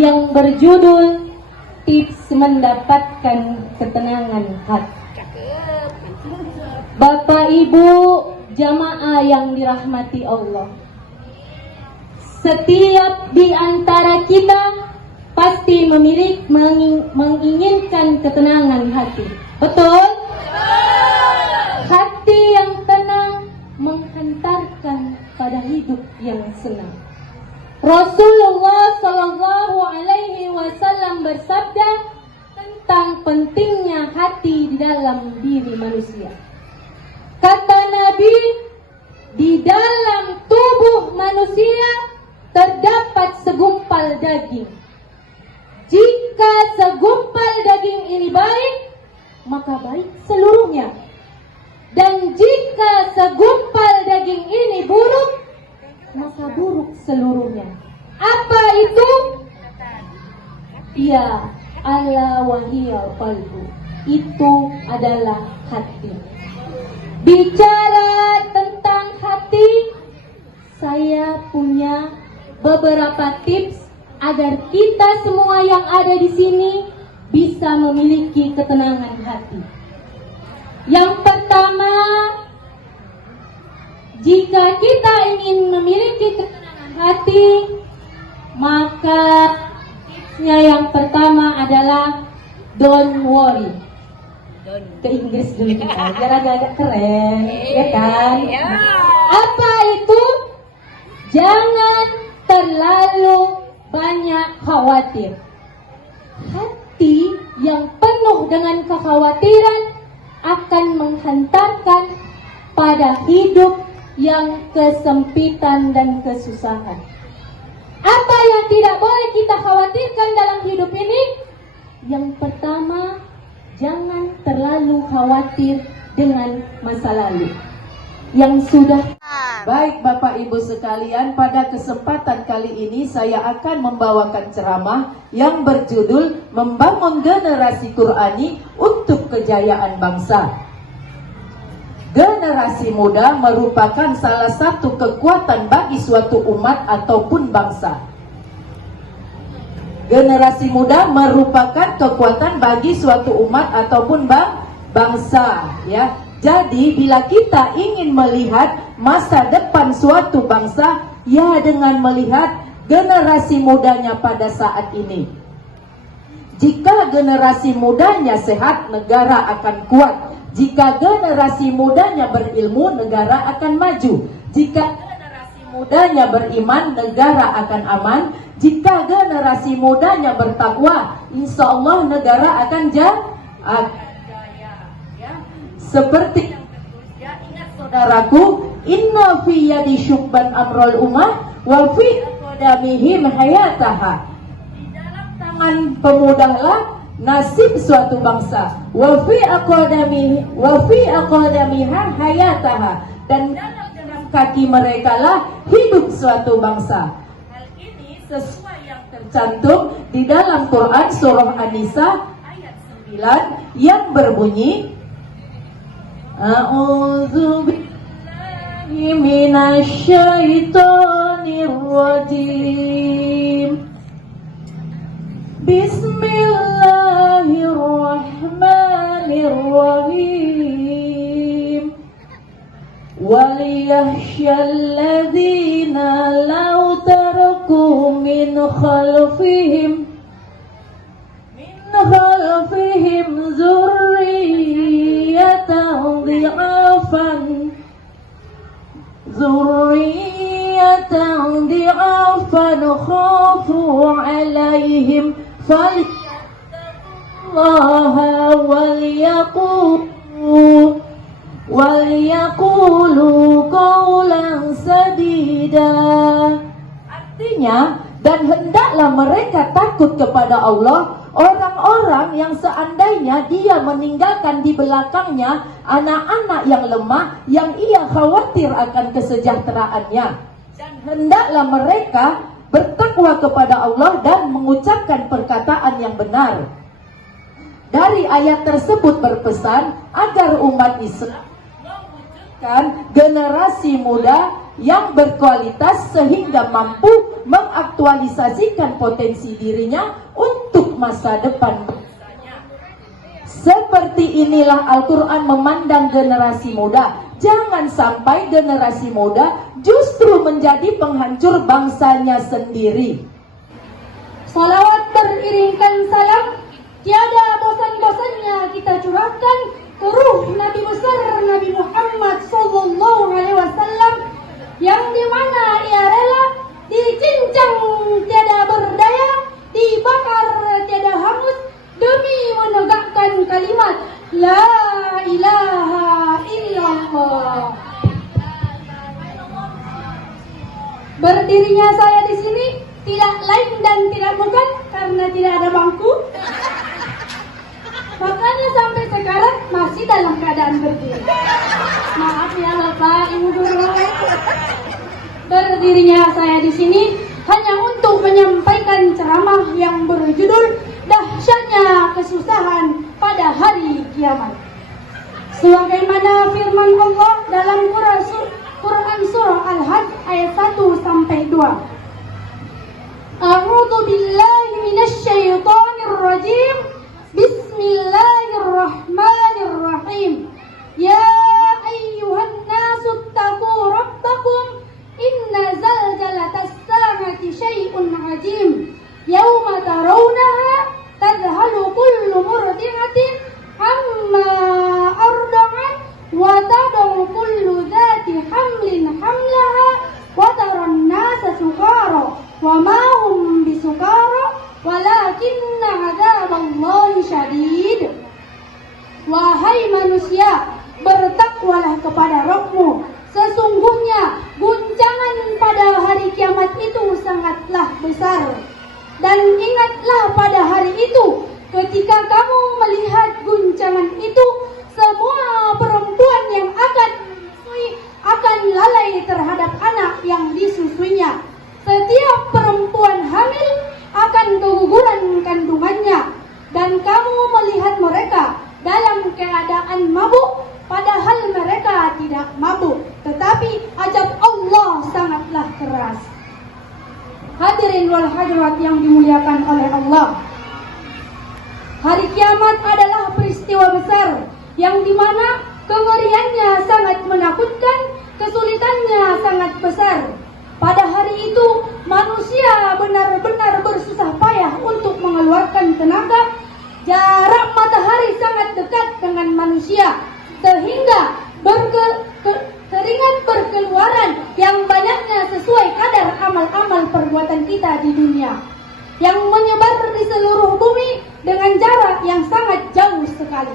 yang berjudul Tips Mendapatkan Ketenangan Hati. Bapak Ibu jamaah yang dirahmati Allah, setiap di antara kita pasti menginginkan ketenangan hati. Betul? Hati yang tenang menghantarkan pada hidup yang senang. Rasulullah Shallallahu Alaihi Wasallam bersabda tentang pentingnya hati di dalam diri manusia. Kata Nabi, di dalam tubuh manusia terdapat segumpal daging. Jika segumpal daging ini baik, maka baik seluruhnya. Dan jika segumpal daging ini buruk, maka buruk seluruhnya. Apa itu? Ya, ala wahiyal qalbu. Itu adalah hati. Bicara tentang hati, saya punya beberapa tips agar kita semua yang ada di sini bisa memiliki ketenangan hati. Yang pertama, jika kita ingin memiliki ketenangan hati, maka tipsnya yang pertama adalah don't worry. Ke Inggris dulu kita, biar agak keren, ya kan? Apa itu? Jangan terlalu banyak khawatir. Hati yang penuh dengan kekhawatiran akan menghantarkan pada hidup yang kesempitan dan kesusahan. Apa yang tidak boleh kita khawatirkan dalam hidup ini? Yang pertama, jangan terlalu khawatir dengan masa lalu yang sudah. Baik Bapak Ibu sekalian, pada kesempatan kali ini saya akan membawakan ceramah yang berjudul Membangun Generasi Qurani untuk Kejayaan Bangsa. Generasi muda merupakan salah satu kekuatan bagi suatu umat ataupun bangsa. Generasi muda merupakan kekuatan bagi suatu umat ataupun bangsa, ya. Jadi bila kita ingin melihat masa depan suatu bangsa, ya dengan melihat generasi mudanya pada saat ini. Jika generasi mudanya sehat, negara akan kuat. Jika generasi mudanya berilmu, negara akan maju. Jika generasi mudanya beriman, negara akan aman. Jika generasi mudanya bertakwa, insya Allah negara akan jaya. Ya. Seperti yang tertulis, ingat saudaraku, inna fi yadi syubban amrul ummah wa fi aqdamihim hayataha. Di dalam tangan pemudahlah nasib suatu bangsa. Wa fi aqdamiha hayataha. Dan dalam kaki mereka lah hidup suatu bangsa. Sesuai yang tercantum di dalam Quran surah An-Nisa ayat 9 yang berbunyi, A'udzu billahi minasyaitonir rajim. Bismillahirrahmanirrahim. Waliyahsyalladzina law taraku min khalfihim zurriyatan di'afan khafu alaihim falyattaqullaha waliyaqulu qawlan sadida. Artinya, dan hendaklah mereka takut kepada Allah, orang-orang yang seandainya dia meninggalkan di belakangnya anak-anak yang lemah, yang ia khawatir akan kesejahteraannya. Dan hendaklah mereka bertakwa kepada Allah dan mengucapkan perkataan yang benar. Dari ayat tersebut berpesan agar umat Islam generasi muda yang berkualitas sehingga mampu mengaktualisasikan potensi dirinya untuk masa depan. Seperti inilah Al-Quran memandang generasi muda. Jangan sampai generasi muda justru menjadi penghancur bangsanya sendiri. Salawat beriringkan salam, tiada bosan-bosannya kita curahkan ke ruh Nabi besar Nabi Muhammad sallallahu alaihi wasallam, yang dimana ia rela dicincang tiada berdaya, dibakar tiada hangus demi menegakkan kalimat La ilaha illallah. Berdirinya saya di sini tidak lain dan tidak bukan karena tidak ada bangku. Makanya sampai sekarang masih dalam keadaan berdiri. Maaf ya Bapak, Ibu Guru. Berdirinya saya di sini hanya untuk menyampaikan ceramah yang berjudul Dahsyatnya Kesusahan pada Hari Kiamat. Sebagaimana firman Allah dalam Quran Surah Al-Hajj ayat 1 sampai 2. A'udzu billahi minasy syaithanir rajim. Bismillahirrahmanirrahim. Ya ayyuhan nasu taqu rabbakum inna zalzalatas saa'ati syai'un 'azim. Yauma tarawunaha tadhalu kullu murdi'atin amma arda'at wa tad'u kullu dhati hamlin hamlaha wa taran nasa sukara wa ma hum bisukara walakinna 'adzaballahi syadid. Wahai manusia, bertakwalah kepada Rabbmu. Sesungguhnya guncangan pada hari kiamat itu sangatlah besar. Dan ingatlah pada hari itu, ketika kamu melihat guncangan itu, semua perempuan yang akan menyusui akan lalai terhadap anak yang disusuinya. Setiap perempuan hamil akan keguguran kandungannya, dan kamu melihat mereka dalam keadaan mabuk, padahal mereka tidak mabuk, tetapi azab Allah sangatlah keras. Hadirin wal hadirat yang dimuliakan oleh Allah, hari kiamat adalah peristiwa besar yang dimana kengeriannya sangat menakutkan, kesulitannya sangat besar. Pada hari itu manusia benar-benar bersusah payah untuk mengeluarkan tenaga. Jarak matahari sangat dekat dengan manusia, sehingga keringat berkeluaran yang banyaknya sesuai kadar amal-amal perbuatan kita di dunia, yang menyebar di seluruh bumi dengan jarak yang sangat jauh sekali.